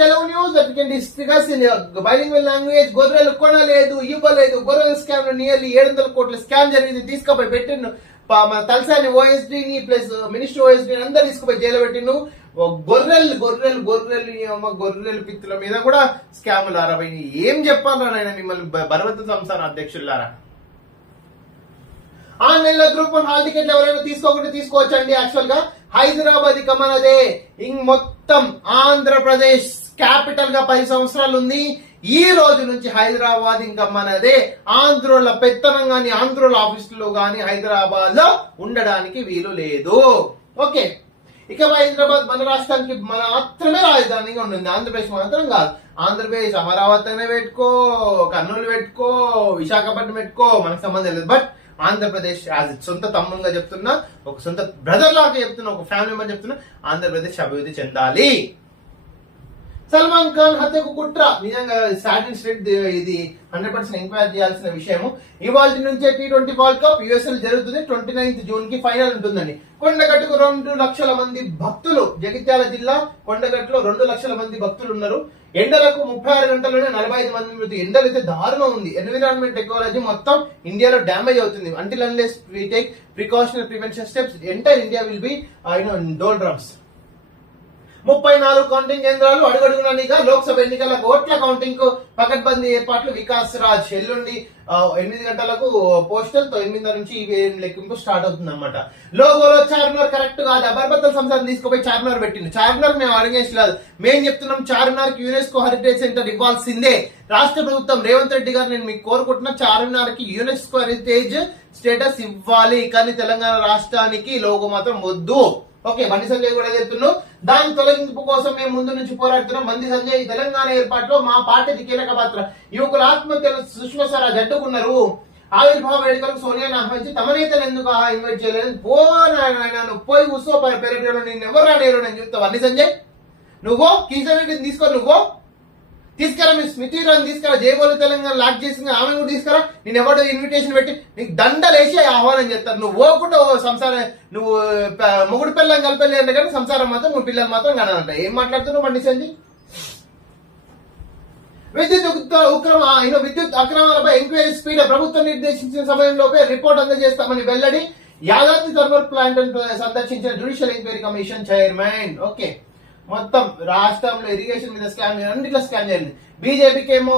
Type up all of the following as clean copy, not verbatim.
Telugu news that can discuss in bilingual language. గొర్రెలు కొనలేదు, ఇవ్వలేదు, గొర్రెల స్కామ్ లో నియర్లీ 700 కోట్ల స్కామ్ జరిగింది, తీసుకుపోయి పెట్టిండు మన తలసాని ఓఎస్డీని ప్లస్ మినిస్టర్ ఓఎస్డీని అందరు తీసుకుపోయి జైలు పెట్టిండు. గొర్రెలు పిత్తుల మీద కూడా స్కాములు ఆరబోయి. ఏం చెప్పాలా నాయన మిమ్మల్ని బలవంత సంస్థాన అధ్యక్షులారా. ఆన్లైన్ లో గ్రూప్ 1 హాల్ టికెట్లు ఎవరైనా తీసుకోకుండా తీసుకోవచ్చండి. యాక్చువల్ గా హైదరాబాద్ ఇక మనదే. మొత్తం ఆంధ్రప్రదేశ్ క్యాపిటల్ గా 10 సంవత్సరాలు ఉంది. ఈ రోజు నుంచి హైదరాబాద్ ఇంకా మనదే. ఆంధ్రుల పెత్తనం గాని ఆంధ్రుల ఆఫీసులో గాని హైదరాబాద్ లో ఉండడానికి వీలు లేదు. ఓకే, ఇక హైదరాబాద్ మన రాష్ట్రానికి మాత్రమే రాజధానిగా ఉంటుంది, ఆంధ్రప్రదేశ్ మాత్రం కాదు. ఆంధ్రప్రదేశ్ అమరావతి అనే పెట్టుకో, కర్నూలు పెట్టుకో, విశాఖపట్నం పెట్టుకో, మనకు సంబంధం లేదు. బట్ ఆంధ్రప్రదేశ్ యాజ్ సొంత తమ్ముగా చెప్తున్నా, ఒక సొంత బ్రదర్ లాగా చెప్తున్నా, ఒక ఫ్యామిలీ మెంబర్ చెప్తున్నా, ఆంధ్రప్రదేశ్ అభివృద్ధి చెందాలి. సల్మాన్ ఖాన్ హత్యకు కుట్ర నిజంగా సాటిన్ స్టేట్, ఇది 100% ఎంక్వైరీ చేయాల్సిన విషయము. ఇవాళ నుంచే T20 వరల్డ్ కప్ యుఎస్ లో జరుగుతుంది. 29th జూన్ కి ఫైనల్ ఉంటుందండి. కొండగట్టుకు 2 లక్షల మంది భక్తులు, జగిత్యాల జిల్లా కొండగట్టులో 2 లక్షల మంది భక్తులు ఉన్నారు. ఎండలకు 36 గంటల్లోనే 45 మంది మృతి. ఎండలు అయితే దారుణం ఉంది. ఎన్విరాన్మెంట్ టెక్నాలజీ మొత్తం ఇండియాలో డ్యామేజ్ అవుతుంది. Until unless we take precautionary prevention steps, entire India will be doldrums. 34 counting కేంద్రాలు అడుగడుగుననిగా లోక్సభ ఎన్నికల ఓట్ల కౌంటింగ్ కు పకడ్బందీ ఏర్పాట్లు. వికాస్ రాజ్ ఎల్లుండి 8 గంటలకు పోస్టల్, 9 నుంచి ఈవీఎం లెక్కింపు స్టార్ట్ అవుతుంది అనమాట. లోగోలో చార్మినార్ కరెక్ట్ కాదు, బర్బతల సంస్థను తీసుకుపోయి చార్మినార్ పెట్టింది. చార్మినార్ మేము అడిగేసలేదు, మేము చెప్తున్నాం చార్మినార్ కి యునెస్కో హెరిటేజ్ సెంటర్ ఇవ్వాల్సిందే. రాష్ట్ర ప్రభుత్వం రేవంత్ రెడ్డి గారు, నేను మీకు కోరుకుంటున్నా, చార్మినార్ కి యునెస్కో హెరిటేజ్ స్టేటస్ ఇవ్వాలి, కానీ తెలంగాణ రాష్ట్రానికి లోగో మాత్రం వద్దు. ఓకే, బండి సంజయ్ కూడా చెప్తున్నాం, దాని తొలగింపు కోసం మేము ముందు నుంచి పోరాడుతున్నాం. బండి సంజయ్ తెలంగాణ ఏర్పాటులో మా పార్టీకి కీలక పాత్ర. యువకుల ఆత్మహత్యలు సుష్మా స్వరాజ్ అడ్డుకున్నారు. ఆవిర్భావ వేడుకలకు సోనియాను ఆహ్వానించి తమ నేతను ఎందుకు ఇన్వైట్ చేయలేదు? పోయి కూర్చో పెరగడంలో నేను ఎవరు రాలేరు నేను చెప్తా. బండి సంజయ్ నువ్వు కిషన్ రెడ్డిని తీసుకో, నువ్వు తీసుకురా, మీ స్మృతి ఇరానీ తీసుకురా, జయబోలు తెలంగాణ లాక్ చేసి ఆమె కూడా తీసుకురా. నేను ఎవరు ఇన్విటేషన్ పెట్టి నీకు దండలేసి ఆహ్వానం చేస్తారు. నువ్వు పోకుండా సంసారం, నువ్వు మొగుడు పిల్లని కలిపి అంటే కానీ సంసారం మాత్రం నువ్వు పిల్లలు మాత్రం కనాలంట. ఏం మాట్లాడుతున్నావు బండి సంజయ్? విద్యుత్ అక్రమాలపై ఎంక్వైరీ స్పీడ్, ప్రభుత్వం నిర్దేశించిన సమయంలోపే రిపోర్ట్ అందజేస్తామని వెల్లడి. యాదాద్రి థర్మల్ ప్లాంట్ సందర్శించిన judicial enquiry commission chairman. Okay, మొత్తం రాష్ట్రంలో ఇరిగేషన్ మీద స్కామ్, అన్నిట్లో స్కామ్ జరిగింది. బీజేపీకి ఏమో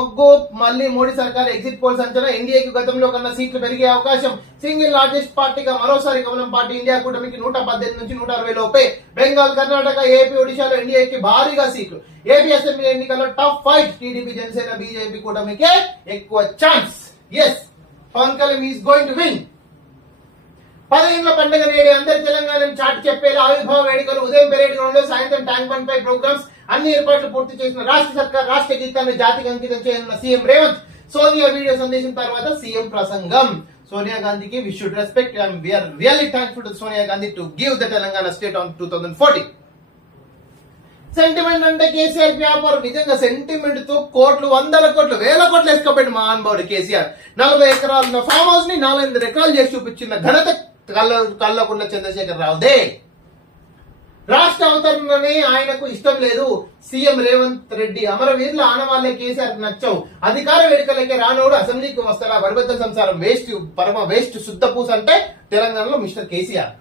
మళ్ళీ మోడీ సర్కార్ ఎగ్జిట్ పోల్స్ అంచనా. ఎన్డీఏకి గతంలో కన్నా సీట్లు పెరిగే అవకాశం. సింగిల్ లార్జెస్ట్ పార్టీగా మరోసారి కమలం పార్టీ. ఇండియా కూటమికి 118 నుంచి 160 లోపే. బెంగాల్, కర్ణాటక, ఏపీ, ఒడిశాలో ఎన్డీఏకి భారీగా సీట్లు. ఏపీ అసెంబ్లీ ఎన్నికల్లో tough fight. TDP, Janasena, BJP కూటమికే ఎక్కువ chance. Yes, Pawan Kalyan is going to win. 10 పండుగ నేడే అందరి తెలంగాణ చాటి చెప్పేలా ఆవిర్భావ వేడుకలు, ఉదయం పెరేడ్ గ్రౌండ్ లో, సాయంత్రం ట్యాంక్ బండ్ పై ప్రోగ్రామ్స్, అన్ని ఏర్పాట్లు పూర్తి చేసిన రాష్ట్ర సర్కార్. రాష్ట్ర గీతాన్ని జాతికి అంకితం చేయనున్న సీఎం రేవంత్. సోనియా వీడియో సందేశం తర్వాత సీఎం ప్రసంగం. సోనియా గాంధీకి we should respect and we are really thankful to Sonia Gandhi to give the Telangana state on 2040. Sentiment అంటే కేసీఆర్ వ్యాపారం. నిజంగా సెంటిమెంట్ తో కోట్లు, 100 కోట్లు, 1000 కోట్లు వేసుకోబెట్టి మా అనుభవుడు కేసీఆర్. 40 ఎకరాల ఫామ్ హౌస్ ని 400 ఎకరాలు చేసి చూపించిన ఘనత కల్లకుండా చంద్రశేఖర్ రావుదే. రాష్ట్ర అవతరణనే ఆయనకు ఇష్టం లేదు. సీఎం రేవంత్ రెడ్డి అమరవీరుల ఆనవాళ్లే కేసీఆర్ నచ్చవు. అధికార వేడుకలకే రానోడు అసెంబ్లీకి వస్తారా? బర్బద్దల సంసారం వేస్ట్, పరమ వేస్ట్, శుద్ధ పూస అంటే తెలంగాణలో మిస్టర్ కేసీఆర్.